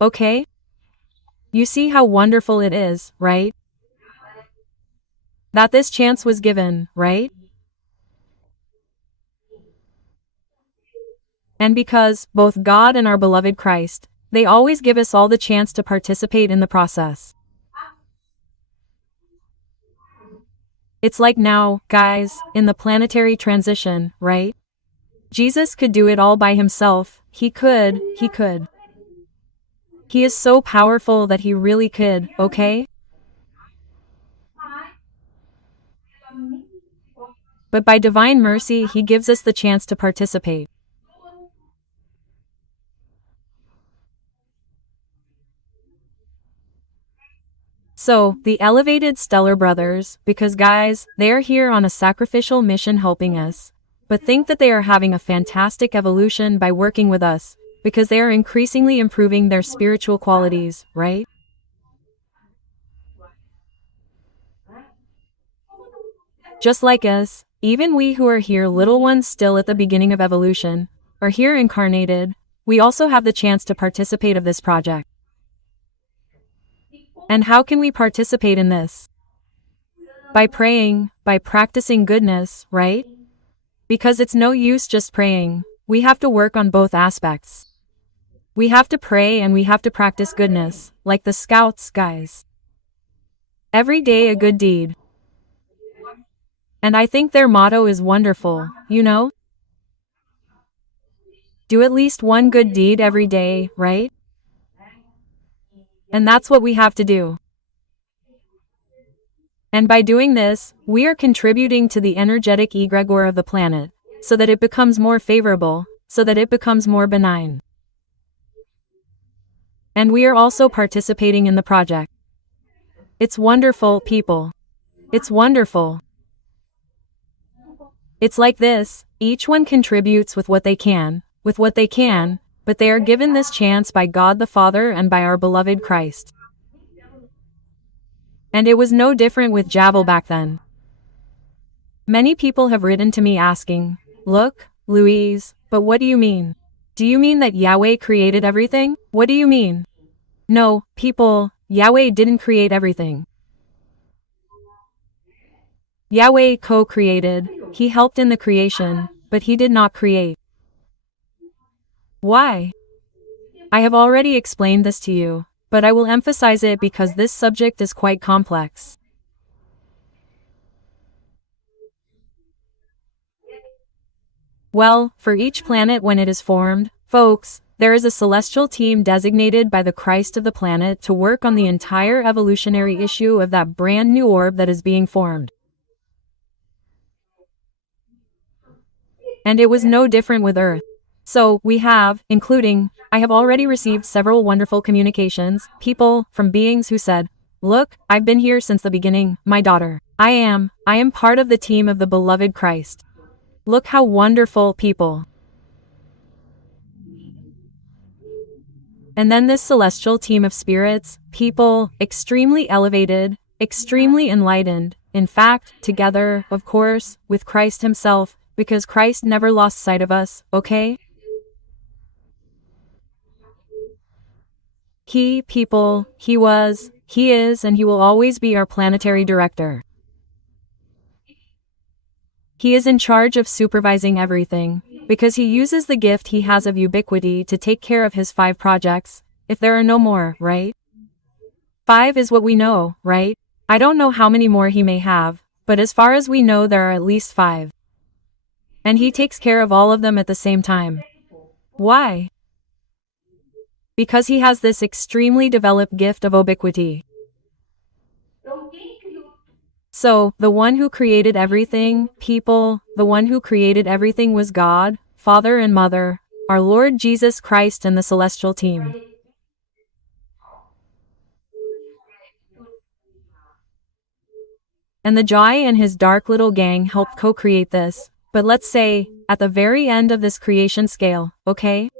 Okay? You see how wonderful it is, right? That this chance was given, right? And because, both God and our beloved Christ, they always give us all the chance to participate in the process. It's like now, guys, in the planetary transition, right? Jesus could do it all by himself, he could. He is so powerful that he really could, okay? But by divine mercy he gives us the chance to participate. So, the elevated stellar brothers, because guys, they are here on a sacrificial mission helping us, but think that they are having a fantastic evolution by working with us, because they are increasingly improving their spiritual qualities, right? Just like us, even we who are here little ones still at the beginning of evolution, are here incarnated, we also have the chance to participate of this project. And how can we participate in this? By praying, by practicing goodness, right? Because it's no use just praying, we have to work on both aspects. We have to pray and we have to practice goodness, like the scouts, guys. Every day a good deed. And I think their motto is wonderful, you know? Do at least one good deed every day, right? And that's what we have to do. And by doing this, we are contributing to the energetic egregore of the planet, so that it becomes more favorable, so that it becomes more benign. And we are also participating in the project. It's wonderful, people. It's wonderful. It's like this, each one contributes with what they can, with what they can, but they are given this chance by God the Father and by our beloved Christ. And it was no different with Javel back then. Many people have written to me asking, "Look, Louise, but what do you mean? Do you mean that Yahweh created everything? What do you mean?" No, people, Yahweh didn't create everything. Yahweh co-created, he helped in the creation, but he did not create. Why? I have already explained this to you, but I will emphasize it because this subject is quite complex. Well, for each planet when it is formed, folks, there is a celestial team designated by the Christ of the planet to work on the entire evolutionary issue of that brand new orb that is being formed. And it was no different with Earth. So, we have, I have already received several wonderful communications, people, from beings who said, "Look, I've been here since the beginning, my daughter. I am part of the team of the beloved Christ." Look how wonderful, people. And then this celestial team of spirits, people, extremely elevated, extremely enlightened, in fact, together, of course, with Christ himself, because Christ never lost sight of us, okay? He was, he is, and he will always be our planetary director. He is in charge of supervising everything, because he uses the gift he has of ubiquity to take care of his 5 projects, if there are no more, right? 5 is what we know, right? I don't know how many more he may have, but as far as we know there are at least 5. And he takes care of all of them at the same time. Why? Because he has this extremely developed gift of ubiquity. So, the one who created everything, people, the one who created everything was God, Father and Mother, our Lord Jesus Christ and the celestial team. And the Jai and his dark little gang helped co-create this, but let's say, at the very end of this creation scale, okay?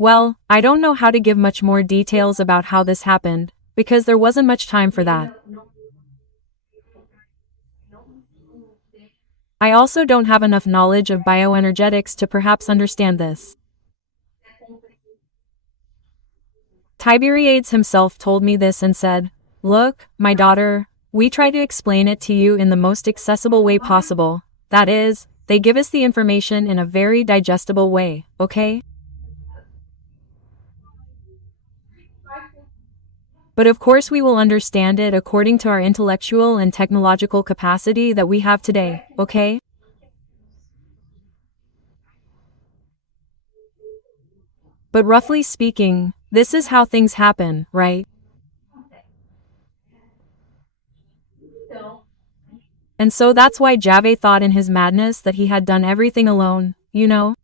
Well, I don't know how to give much more details about how this happened, because there wasn't much time for that. I also don't have enough knowledge of bioenergetics to perhaps understand this. Tiberiades himself told me this and said, "Look, my daughter, we try to explain it to you in the most accessible way possible. That is, they give us the information in a very digestible way, okay? But of course we will understand it according to our intellectual and technological capacity that we have today, okay? But roughly speaking, this is how things happen, right? And so that's why Jave thought in his madness that he had done everything alone, you know?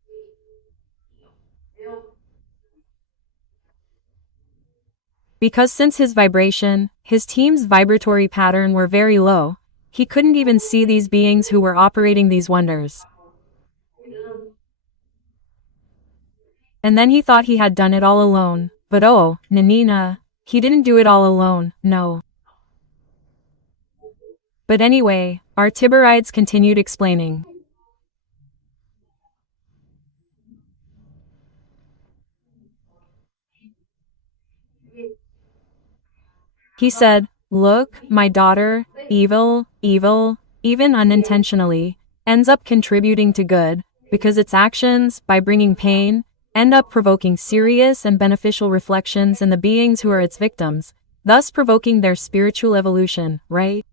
Because since his vibration, his team's vibratory pattern were very low, he couldn't even see these beings who were operating these wonders. And then he thought he had done it all alone, but oh, Nanina, he didn't do it all alone, no. But anyway, our Tiberides continued explaining. He said, "Look, my daughter, evil, even unintentionally, ends up contributing to good, because its actions, by bringing pain, end up provoking serious and beneficial reflections in the beings who are its victims, thus provoking their spiritual evolution, right?"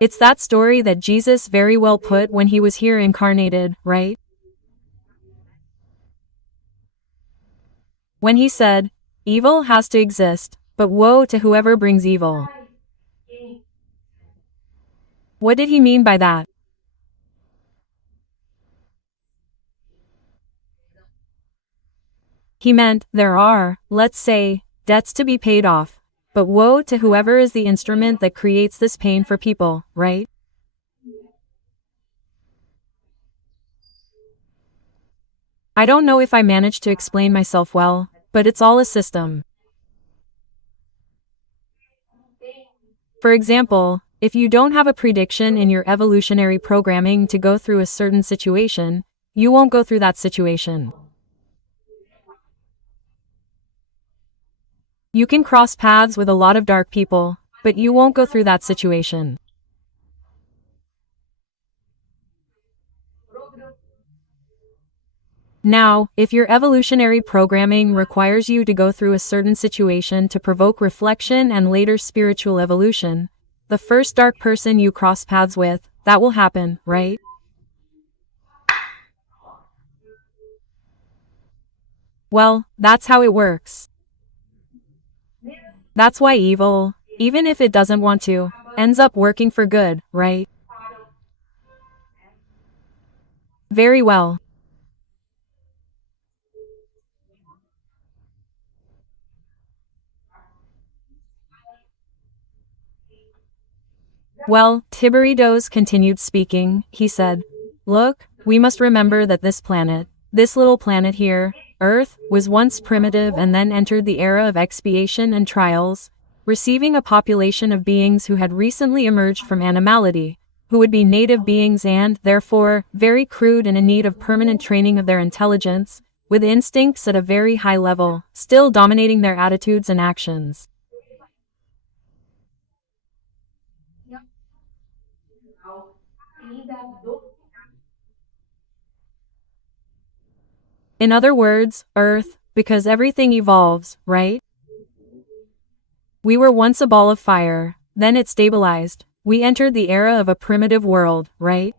It's that story that Jesus very well put when he was here incarnated, right? When he said, "Evil has to exist, but woe to whoever brings evil." What did he mean by that? He meant, there are, let's say, debts to be paid off. But woe to whoever is the instrument that creates this pain for people, right? I don't know if I managed to explain myself well, but it's all a system. For example, if you don't have a prediction in your evolutionary programming to go through a certain situation, you won't go through that situation. You can cross paths with a lot of dark people, but you won't go through that situation. Now, if your evolutionary programming requires you to go through a certain situation to provoke reflection and later spiritual evolution, the first dark person you cross paths with, that will happen, right? Well, that's how it works. That's why evil, even if it doesn't want to, ends up working for good, right? Very well. Well, Tiberidos continued speaking. He said, look, we must remember that this planet, this little planet here, Earth, was once primitive and then entered the era of expiation and trials, receiving a population of beings who had recently emerged from animality, who would be native beings and, therefore, very crude and in need of permanent training of their intelligence, with instincts at a very high level, still dominating their attitudes and actions. In other words, Earth, because everything evolves, right? We were once a ball of fire, then it stabilized. We entered the era of a primitive world, right?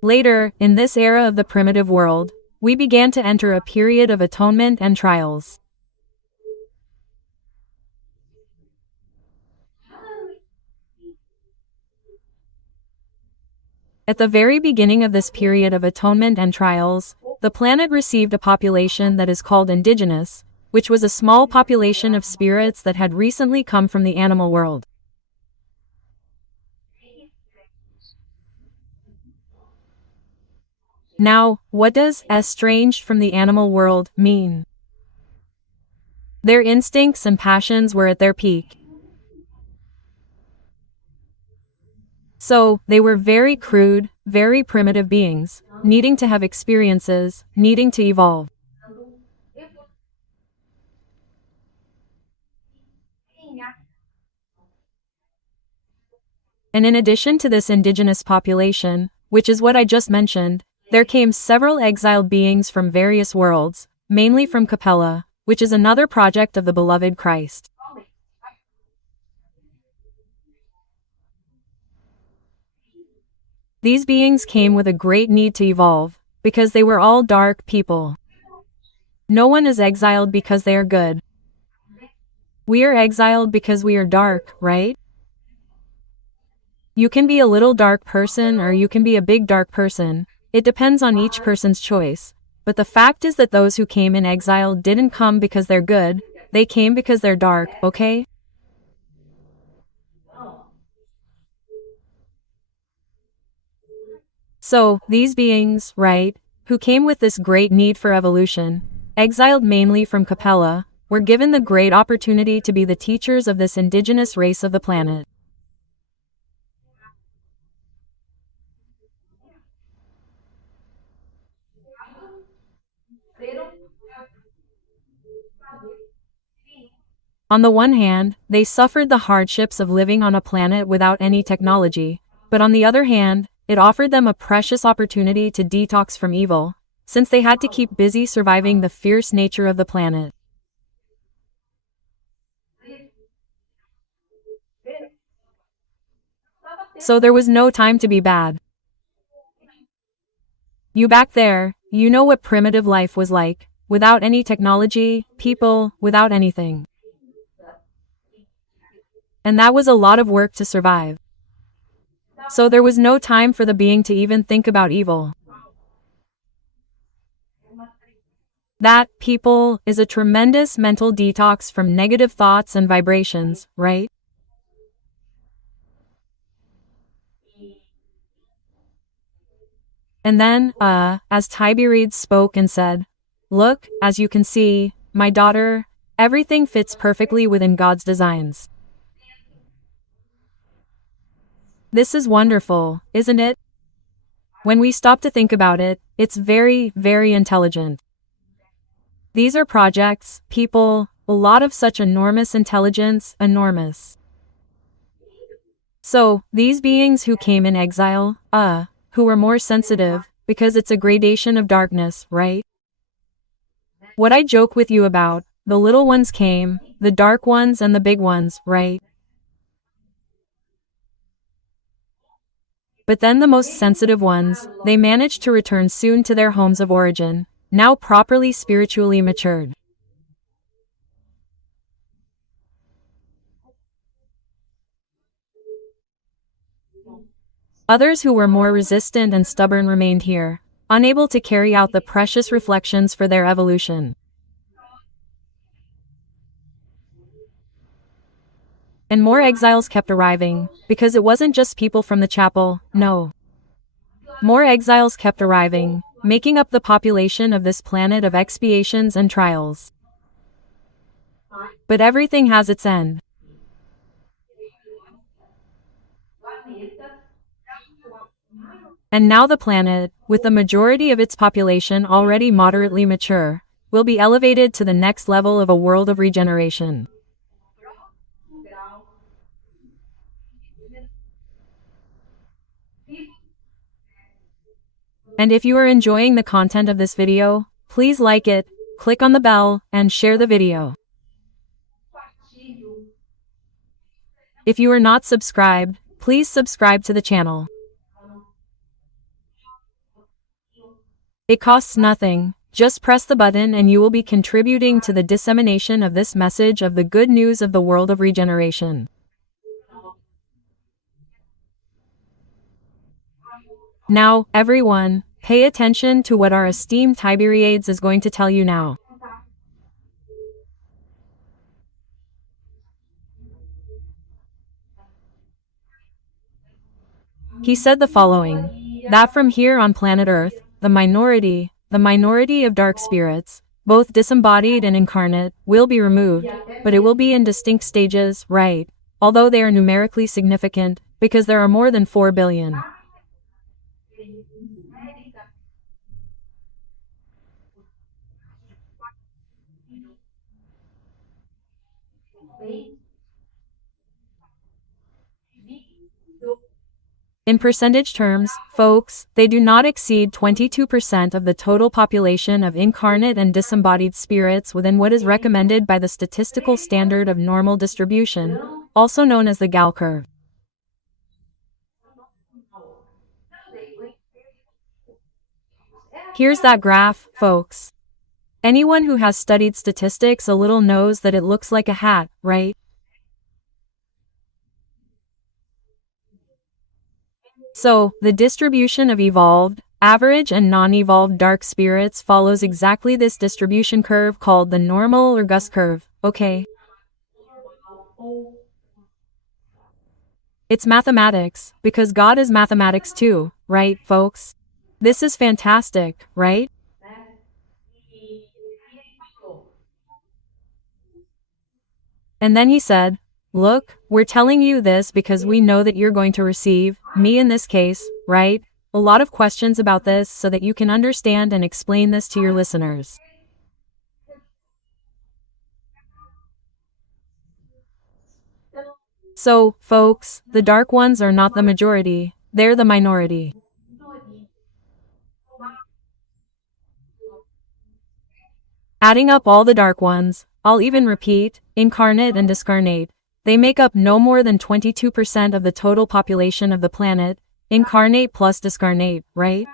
Later, in this era of the primitive world, we began to enter a period of atonement and trials. At the very beginning of this period of atonement and trials, the planet received a population that is called indigenous, which was a small population of spirits that had recently come from the animal world. Now, what does estranged from the animal world mean? Their instincts and passions were at their peak. So, they were very crude, very primitive beings, needing to have experiences, needing to evolve. And in addition to this indigenous population, which is what I just mentioned, there came several exiled beings from various worlds, mainly from Capella, which is another project of the beloved Christ. These beings came with a great need to evolve, because they were all dark people. No one is exiled because they are good. We are exiled because we are dark, right? You can be a little dark person or you can be a big dark person. It depends on each person's choice. But the fact is that those who came in exile didn't come because they're good, they came because they're dark, okay? So, these beings, right, who came with this great need for evolution, exiled mainly from Capella, were given the great opportunity to be the teachers of this indigenous race of the planet. On the one hand, they suffered the hardships of living on a planet without any technology, but on the other hand, it offered them a precious opportunity to detox from evil, since they had to keep busy surviving the fierce nature of the planet. So there was no time to be bad. You back there, you know what primitive life was like, without any technology, people, without anything. And that was a lot of work to survive. So there was no time for the being to even think about evil. That, people, is a tremendous mental detox from negative thoughts and vibrations, right? And then, as Tiberiades spoke and said, "Look, as you can see, my daughter, everything fits perfectly within God's designs." This is wonderful, isn't it? When we stop to think about it, it's very, very intelligent. These are projects, people, a lot of such enormous intelligence, enormous. So, these beings who came in exile, who were more sensitive, because it's a gradation of darkness, right? What I joke with you about, the little ones came, the dark ones and the big ones, right? But then the most sensitive ones, they managed to return soon to their homes of origin, now properly spiritually matured. Others who were more resistant and stubborn remained here, unable to carry out the precious reflections for their evolution. And more exiles kept arriving, because it wasn't just people from the chapel, no. More exiles kept arriving, making up the population of this planet of expiations and trials. But everything has its end. And now the planet, with the majority of its population already moderately mature, will be elevated to the next level of a world of regeneration. And if you are enjoying the content of this video, please like it, click on the bell, and share the video. If you are not subscribed, please subscribe to the channel. It costs nothing, just press the button and you will be contributing to the dissemination of this message of the good news of the world of regeneration. Now, everyone, pay attention to what our esteemed Tiberiades is going to tell you now. He said the following, that from here on planet Earth, the minority of dark spirits, both disembodied and incarnate, will be removed, but it will be in distinct stages, right? Although they are numerically significant, because there are more than 4 billion. In percentage terms, folks, they do not exceed 22% of the total population of incarnate and disembodied spirits within what is recommended by the statistical standard of normal distribution, also known as the Gall curve. Here's that graph, folks. Anyone who has studied statistics a little knows that it looks like a hat, right? So, the distribution of evolved, average and non-evolved dark spirits follows exactly this distribution curve called the normal or Gauss curve, okay? It's mathematics, because God is mathematics too, right, folks? This is fantastic, right? And then he said, "Look, we're telling you this because we know that you're going to receive, me in this case, right? A lot of questions about this so that you can understand and explain this to your listeners." So, folks, the dark ones are not the majority, they're the minority. Adding up all the dark ones, I'll even repeat, incarnate and discarnate, they make up no more than 22% of the total population of the planet, incarnate plus discarnate, right?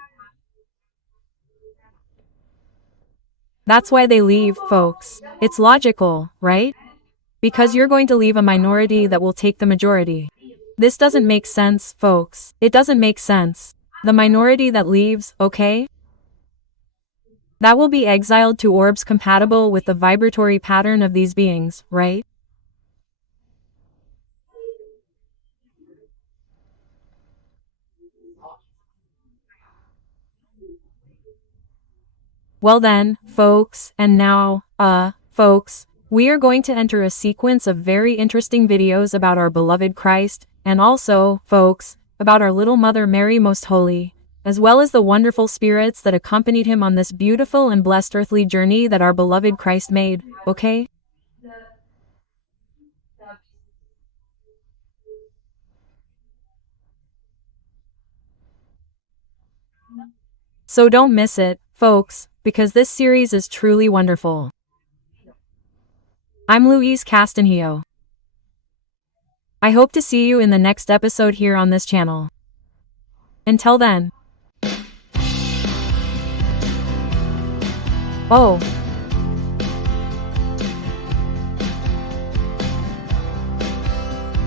That's why they leave, folks. It's logical, right? Because you're going to leave a minority that will take the majority. This doesn't make sense, folks. It doesn't make sense. The minority that leaves, okay? that will be exiled to orbs compatible with the vibratory pattern of these beings, right? Well then, folks, and now, folks, we are going to enter a sequence of very interesting videos about our beloved Christ, and also, folks, about our little Mother Mary Most Holy, as well as the wonderful spirits that accompanied him on this beautiful and blessed earthly journey that our beloved Christ made, okay? So don't miss it, folks, because this series is truly wonderful. I'm Louise Castanhedo. I hope to see you in the next episode here on this channel. Until then. Oh,